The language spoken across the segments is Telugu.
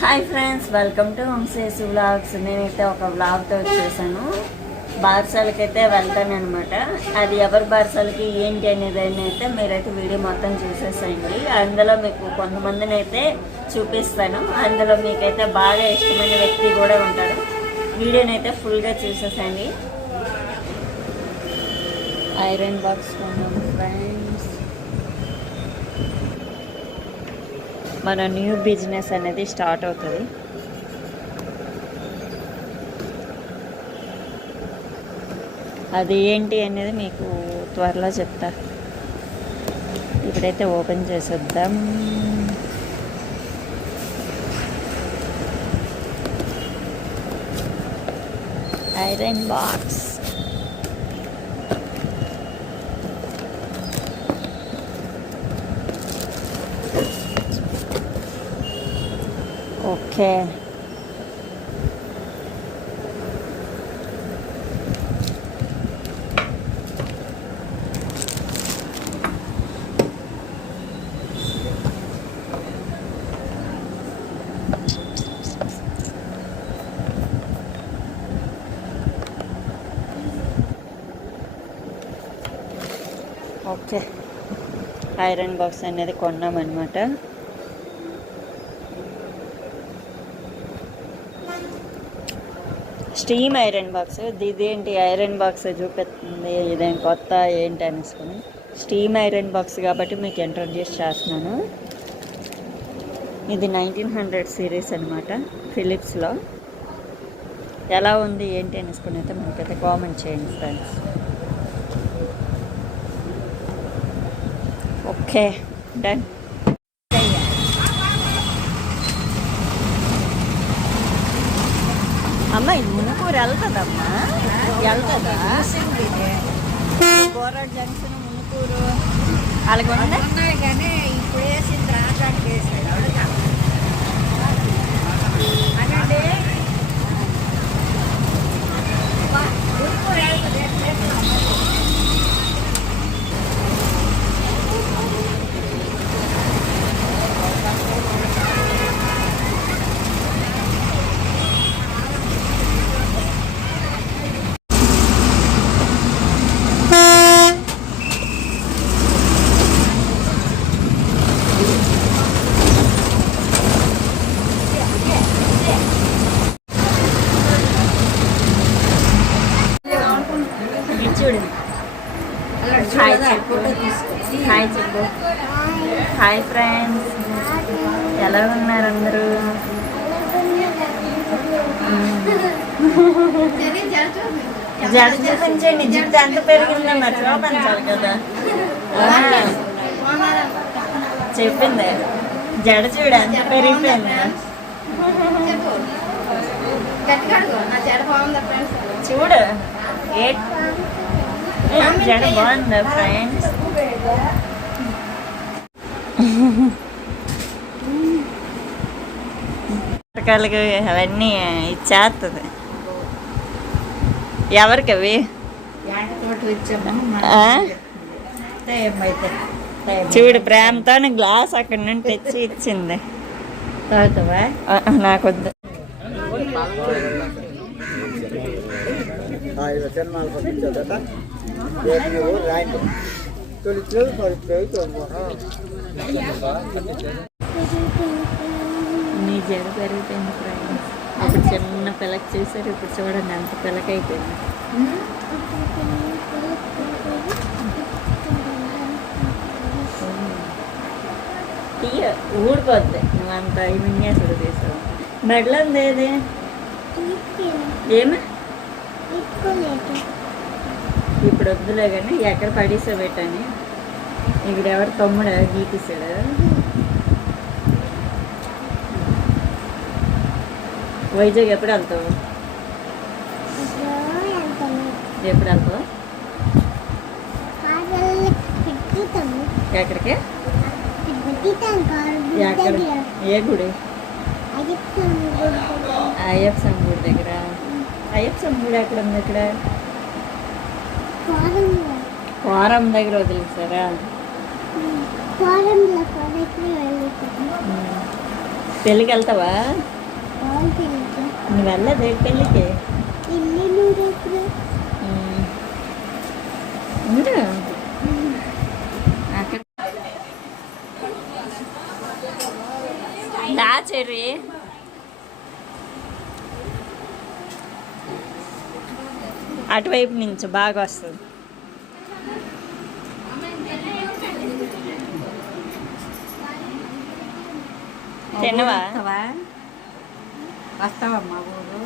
Hi friends, welcome to Vamshesh vlogs. నేనైతే ఒక వ్లాగ్తో వచ్చేసాను. బార్సాలకి అయితే వెళ్తాను అనమాట. అది ఎవరి బార్సాలకి ఏంటి అనేది అయితే మీరైతే వీడియో మొత్తం చూసేసేయండి. అందులో మీకు కొంతమందిని అయితే చూపిస్తాను. అందులో మీకైతే బాగా ఇష్టమైన వ్యక్తి కూడా ఉంటాడు. వీడియోని అయితే ఫుల్గా చూసేసేయండి. ఐరన్ బాక్స్ కొన్నాము ఫ్రెండ్స్. మన న్యూ బిజినెస్ అనేది స్టార్ట్ అవుతుంది. అది ఏంటి అనేది మీకు త్వరలో చెప్తా. ఇప్పుడైతే ఓపెన్ చేసేద్దాం. Iron box. Okay, okay iron box అనేది కొన్నామన్నమాట. Steam iron box. ఇదేంటి ఐరన్ బాక్స్ చూపిస్తుంది, ఇదేం కొత్త ఏంటి అనేసుకుని. స్టీమ్ ఐరన్ బాక్స్ కాబట్టి మీకు ఇంట్రొడ్యూస్ చేస్తున్నాను. ఇది 1900 సిరీస్ అనమాట, ఫిలిప్స్లో. ఎలా ఉంది ఏంటి అనేసుకుని అయితే మనకైతే కామెంట్ చేయండి ఫ్రెండ్స్. Okay, done. అమ్మ, ఇది మునుకూరు వెళ్తుందమ్మా, వెళ్తుందా? గోరాడ్ జంక్షన్, మునుకూరు అలాగే ఉన్నాయి కానీ ఇప్పుడు వేసిన రాజానికి వేసాడు. అదే మునుకూరు వెళ్తుంది. హాయ్ చెప్పు. హాయ్ ఫ్రెండ్స్, ఎలా ఉన్నారు అందరూ? జడ చూపించండి. జుట్టు ఎంత పెరిగిందో మరి చూపించాలి కదా. చెప్పింది, జడ చూడ ఎంత పెరిగిపోయింది. చూడు జడ బాగుందా ఫ్రెండ్స్? రకాలుగా అవన్నీ ఇచ్చేస్తుంది. ఎవరికి అవి? చూడు, ప్రేమతో గ్లాస్ అక్కడి నుండి తెచ్చి ఇచ్చింది. నాకొద్దు. నీ జడ పెరిగిపోయింది ఫ్రెండ్స్. అప్పుడు చిన్న పిల్లకి చేశారు, ఇప్పుడు చూడండి అంత పిల్లకి అయిపోయింది. ఊడిపోద్ది నువ్వు అంత మిన్యాసుడు తీసావు. మెడలో ఉంది ఏది? ఏమి ఇప్పుడు వద్దులే కానీ ఎక్కడ పడేసా పెట్టాను. ఇక్కడ ఎవరు తమ్ముడు గీపిస్తాడు. వైజాగ్ ఎప్పుడు వెళ్తావు? ఎప్పుడు వెళ్తావు? ఎక్కడికి? ఎక్కడ? ఏ గుడి? అయ్యప్ప స్వామి గుడి దగ్గర. అయ్యప్ప స్వామి గుడి ఎక్కడ ఉంది? ఇక్కడ కోరం దగ్గర వదిలేసారా? పెళ్ళికి వెళ్తావా? నువ్వు వెళ్ళదే పెళ్ళికి. ఉండు. దా చెర్రీ. అటువైపు నుంచి బాగా వస్తుంది. తిన్నవా? వస్తావమ్మా ఊరు?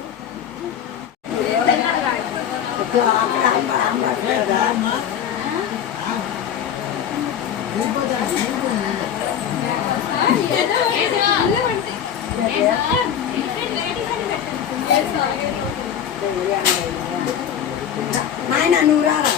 నాయన నువ్వు రారా?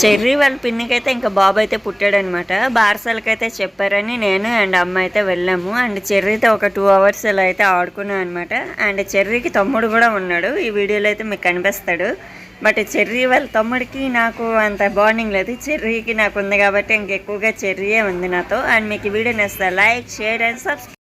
చెర్రీ వాళ్ళ పిన్నికైతే ఇంకా బాబు అయితే పుట్టాడనమాట. బారసాలకైతే చెప్పారని నేను అండ్ అమ్మ అయితే వెళ్ళాము. అండ్ చెర్రీతో ఒక 2 hours అలా అయితే ఆడుకున్నాం అనమాట. అండ్ చెర్రీకి తమ్ముడు కూడా ఉన్నాడు. ఈ వీడియోలో అయితే మీకు కనిపిస్తాడు. బట్ చెర్రీ వాళ్ళ తమ్ముడికి నాకు అంత బాండింగ్ లేదు. చెర్రీకి నాకు ఉంది కాబట్టి ఇంకెక్కువగా చెర్రీయే ఉంది నాతో. అండ్ మీకు ఈ వీడియో నచ్చితే లైక్, షేర్ అండ్ సబ్స్క్రైబ్.